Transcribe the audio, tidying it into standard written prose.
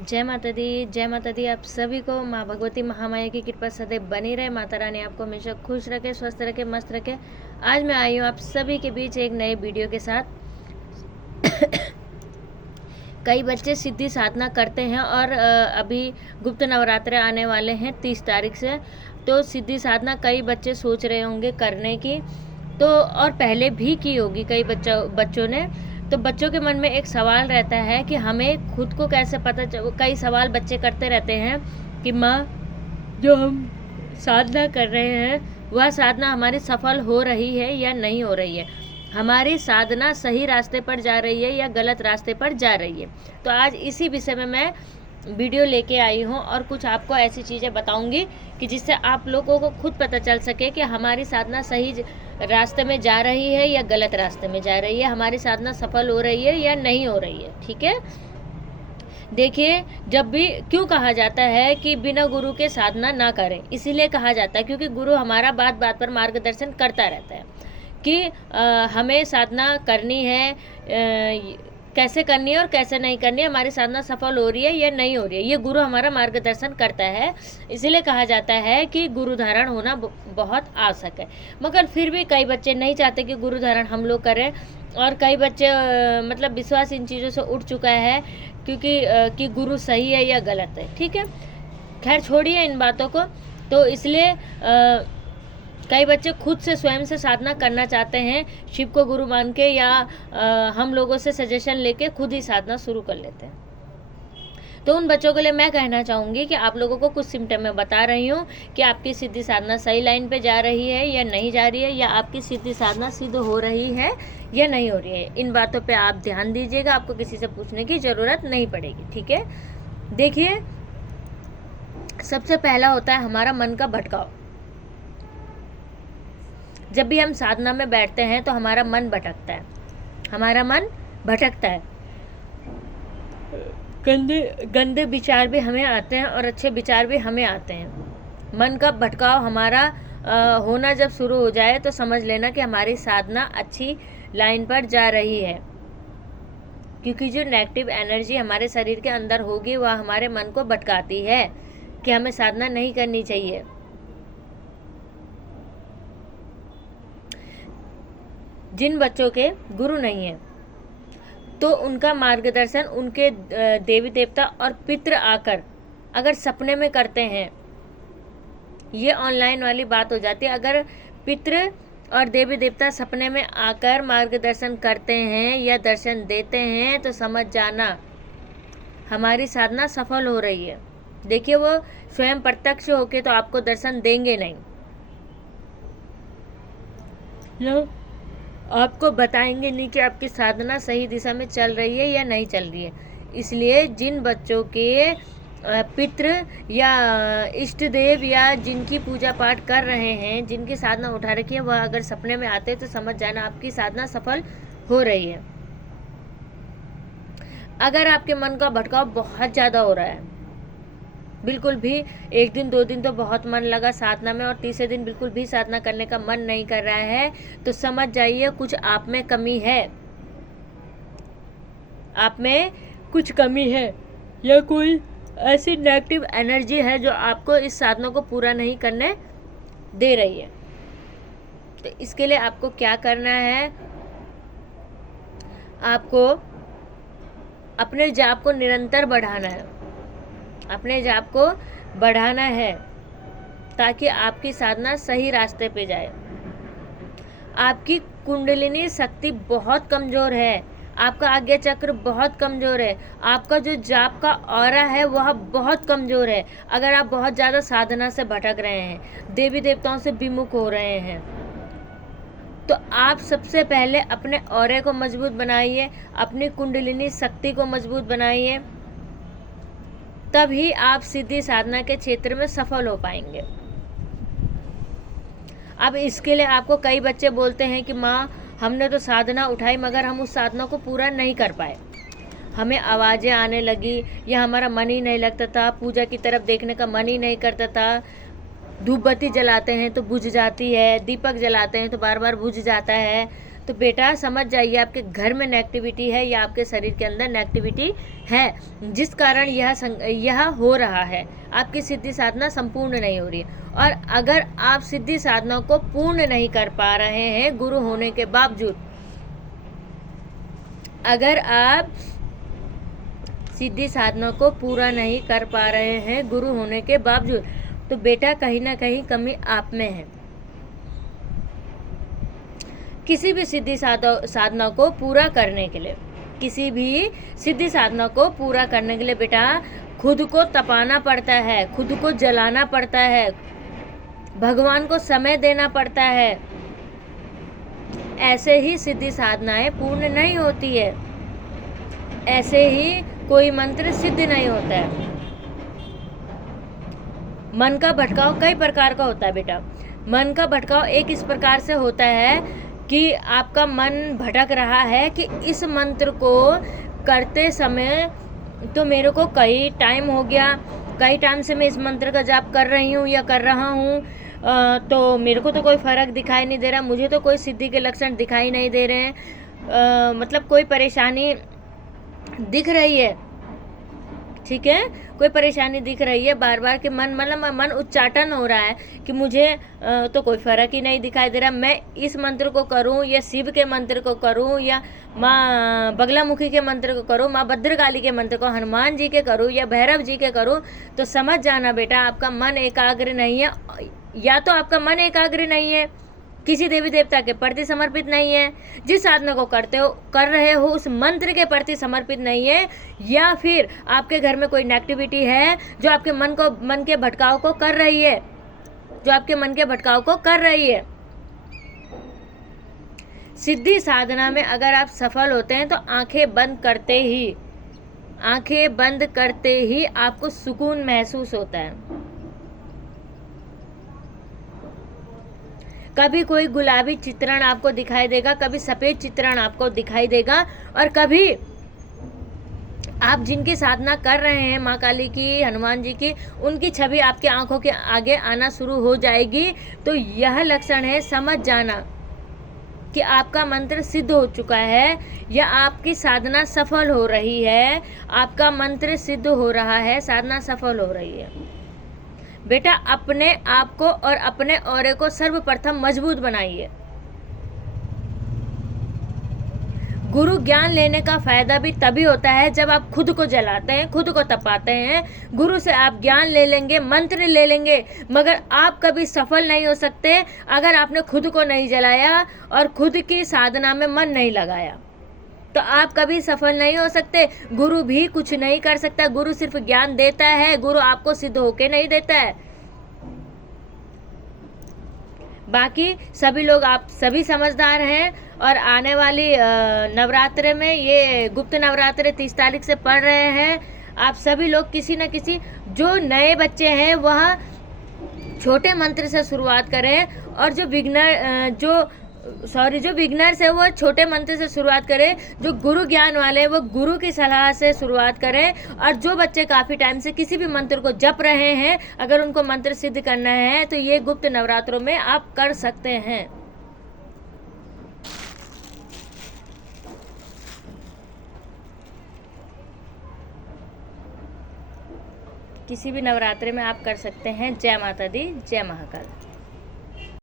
जय माता दी। आप सभी को माँ भगवती महामाया की कृपा सदैव बनी रहे। माता रानी आपको हमेशा खुश रखे, स्वस्थ रखे, मस्त रखे। आज मैं आई हूँ आप सभी के बीच एक नए वीडियो के साथ। कई बच्चे सिद्धि साधना करते हैं और अभी गुप्त नवरात्रे आने वाले हैं 30 तारीख से। तो सिद्धि साधना कई बच्चे सोच रहे होंगे करने की, तो और पहले भी की होगी कई बच्चों ने। तो बच्चों के मन में एक सवाल रहता है कि हमें खुद को कैसे पता कई सवाल बच्चे करते रहते हैं कि माँ, जो हम साधना कर रहे हैं वह साधना हमारी सफल हो रही है या नहीं हो रही है, हमारी साधना सही रास्ते पर जा रही है या गलत रास्ते पर जा रही है। तो आज इसी विषय में मैं वीडियो लेके आई हूँ और कुछ आपको ऐसी चीज़ें बताऊंगी कि जिससे आप लोगों को खुद पता चल सके कि हमारी साधना सही रास्ते में जा रही है या गलत रास्ते में जा रही है, हमारी साधना सफल हो रही है या नहीं हो रही है। ठीक है, देखिए, जब भी क्यों कहा जाता है कि बिना गुरु के साधना ना करें, इसीलिए कहा जाता है क्योंकि गुरु हमारा बात बात पर मार्गदर्शन करता रहता है कि हमें साधना करनी है, कैसे करनी है और कैसे नहीं करनी है, हमारी साधना सफल हो रही है या नहीं हो रही है, ये गुरु हमारा मार्गदर्शन करता है। इसीलिए कहा जाता है कि गुरु धारण होना बहुत आवश्यक है। मगर फिर भी कई बच्चे नहीं चाहते कि गुरु धारण हम लोग करें, और कई बच्चे मतलब विश्वास इन चीज़ों से उठ चुका है क्योंकि कि गुरु सही है या गलत है। ठीक है, खैर छोड़िए इन बातों को। तो इसलिए कई बच्चे खुद से स्वयं से साधना करना चाहते हैं, शिव को गुरु मान के या हम लोगों से सजेशन लेके खुद ही साधना शुरू कर लेते हैं। तो उन बच्चों के लिए मैं कहना चाहूँगी कि आप लोगों को कुछ सिम्टम मैं बता रही हूँ कि आपकी सिद्धि साधना सही लाइन पे जा रही है या नहीं जा रही है, या आपकी सिद्धि साधना सिद्ध हो रही है या नहीं हो रही है। इन बातों पे आप ध्यान दीजिएगा, आपको किसी से पूछने की ज़रूरत नहीं पड़ेगी। ठीक है, देखिए, सबसे पहला होता है हमारा मन का भटकाव। जब भी हम साधना में बैठते हैं तो हमारा मन भटकता है, हमारा मन भटकता है। गंदे विचार भी हमें आते हैं और अच्छे विचार भी हमें आते हैं। मन का भटकाव हमारा होना जब शुरू हो जाए तो समझ लेना कि हमारी साधना अच्छी लाइन पर जा रही है, क्योंकि जो नेगेटिव एनर्जी हमारे शरीर के अंदर होगी वह हमारे मन को भटकाती है कि हमें साधना नहीं करनी चाहिए। जिन बच्चों के गुरु नहीं है तो उनका मार्गदर्शन उनके देवी देवता और पितृ आकर अगर सपने में करते हैं, ये ऑनलाइन वाली बात हो जाती है। अगर पितृ और देवी देवता सपने में आकर मार्गदर्शन करते हैं या दर्शन देते हैं तो समझ जाना हमारी साधना सफल हो रही है। देखिए, वो स्वयं प्रत्यक्ष होके तो आपको दर्शन देंगे नहीं, आपको बताएंगे नहीं कि आपकी साधना सही दिशा में चल रही है या नहीं चल रही है। इसलिए जिन बच्चों के पितृ या इष्ट देव या जिनकी पूजा पाठ कर रहे हैं, जिनकी साधना उठा रखी है, वह अगर सपने में आते हैं तो समझ जाना आपकी साधना सफल हो रही है। अगर आपके मन का भटकाव बहुत ज़्यादा हो रहा है, बिल्कुल भी एक दिन 2 दिन तो बहुत मन लगा साधना में और तीसरे दिन बिल्कुल भी साधना करने का मन नहीं कर रहा है, तो समझ जाइए कुछ आप में कमी है, आप में कुछ कमी है या कोई ऐसी नेगेटिव एनर्जी है जो आपको इस साधना को पूरा नहीं करने दे रही है। तो इसके लिए आपको क्या करना है, आपको अपने जाप को निरंतर बढ़ाना है, अपने जाप को बढ़ाना है ताकि आपकी साधना सही रास्ते पे जाए। आपकी कुंडलिनी शक्ति बहुत कमज़ोर है, आपका आज्ञा चक्र बहुत कमज़ोर है, आपका जो जाप का ऑरा है वह बहुत कमज़ोर है। अगर आप बहुत ज़्यादा साधना से भटक रहे हैं, देवी देवताओं से विमुख हो रहे हैं, तो आप सबसे पहले अपने ऑरे को मजबूत बनाइए, अपनी कुंडलिनी शक्ति को मजबूत बनाइए, तभी आप सिद्धि साधना के क्षेत्र में सफल हो पाएंगे। अब इसके लिए आपको कई बच्चे बोलते हैं कि माँ, हमने तो साधना उठाई मगर हम उस साधना को पूरा नहीं कर पाए, हमें आवाज़ें आने लगी या हमारा मन ही नहीं लगता था, पूजा की तरफ देखने का मन ही नहीं करता था, धूप बत्ती जलाते हैं तो बुझ जाती है, दीपक जलाते हैं तो बार बार बुझ जाता है। तो बेटा समझ जाइए आपके घर में नेगेटिविटी है या आपके शरीर के अंदर नेगेटिविटी है, जिस कारण यह हो रहा है। आपकी सिद्धि साधना संपूर्ण नहीं हो रही है। और अगर आप सिद्धि साधना को पूर्ण नहीं कर पा रहे हैं गुरु होने के बावजूद, अगर आप सिद्धि साधना को पूरा नहीं कर पा रहे हैं गुरु होने के बावजूद, तो बेटा कहीं ना कहीं कमी आप में है। किसी भी सिद्धि साधना को पूरा करने के लिए, किसी भी सिद्धि साधना को पूरा करने के लिए बेटा खुद को तपाना पड़ता है, खुद को जलाना पड़ता है, भगवान को समय देना पड़ता है। ऐसे ही सिद्धि साधनाएं पूर्ण नहीं होती है, ऐसे ही कोई मंत्र सिद्ध नहीं होता है। मन का भटकाव कई प्रकार का होता है बेटा। मन का भटकाव एक इस प्रकार से होता है कि आपका मन भटक रहा है कि इस मंत्र को करते समय तो मेरे को कई टाइम हो गया, कई टाइम से मैं इस मंत्र का जाप कर रही हूँ या कर रहा हूँ, तो मेरे को तो कोई फ़र्क दिखाई नहीं दे रहा, मुझे तो कोई सिद्धि के लक्षण दिखाई नहीं दे रहे हैं, मतलब कोई परेशानी दिख रही है, ठीक है, कोई परेशानी दिख रही है बार बार कि मन उच्चाटन हो रहा है कि मुझे तो कोई फ़र्क ही नहीं दिखाई दे रहा, मैं इस मंत्र को करूं या शिव के मंत्र को करूं या माँ बगलामुखी के मंत्र को करूं, माँ भद्रकाली के मंत्र को, हनुमान जी के करूं या भैरव जी के करूं, तो समझ जाना बेटा आपका मन एकाग्र नहीं है। या तो आपका मन एकाग्र नहीं है, किसी देवी देवता के प्रति समर्पित नहीं है, जिस साधना को कर रहे हो उस मंत्र के प्रति समर्पित नहीं है, या फिर आपके घर में कोई नेगेटिविटी है जो आपके मन के भटकाव को कर रही है, जो आपके मन के भटकाव को कर रही है। सिद्धि साधना में अगर आप सफल होते हैं तो आंखें बंद करते ही आपको सुकून महसूस होता है। कभी कोई गुलाबी चित्रण आपको दिखाई देगा, कभी सफ़ेद चित्रण आपको दिखाई देगा, और कभी आप जिनकी साधना कर रहे हैं माँ काली की, हनुमान जी की, उनकी छवि आपकी आंखों के आगे आना शुरू हो जाएगी। तो यह लक्षण है, समझ जाना कि आपका मंत्र सिद्ध हो चुका है या आपकी साधना सफल हो रही है, आपका मंत्र सिद्ध हो रहा है, साधना सफल हो रही है। बेटा अपने आप को और अपने औरे को सर्वप्रथम मजबूत बनाइए। गुरु ज्ञान लेने का फायदा भी तभी होता है जब आप खुद को जलाते हैं, खुद को तपाते हैं। गुरु से आप ज्ञान ले लेंगे, मंत्र ले लेंगे, मगर आप कभी सफल नहीं हो सकते अगर आपने खुद को नहीं जलाया और खुद की साधना में मन नहीं लगाया, तो आप कभी सफल नहीं हो सकते। गुरु भी कुछ नहीं कर सकता, गुरु सिर्फ ज्ञान देता है, गुरु आपको सिद्ध होके नहीं देता है। बाकी सभी लोग, आप सभी समझदार हैं और आने वाली नवरात्रे में, ये गुप्त नवरात्रे 30 तारीख से पढ़ रहे हैं, आप सभी लोग किसी न किसी, जो नए बच्चे हैं वह छोटे मंत्र से शुरुआत करें, और जो बिगनर्स है वो छोटे मंत्र से शुरुआत करें, जो गुरु ज्ञान वाले हैं वो गुरु की सलाह से शुरुआत करें, और जो बच्चे काफ़ी टाइम से किसी भी मंत्र को जप रहे हैं, अगर उनको मंत्र सिद्ध करना है तो ये गुप्त नवरात्रों में आप कर सकते हैं। किसी भी नवरात्रि में आप कर सकते हैं। जय माता दी, जय महाकाल।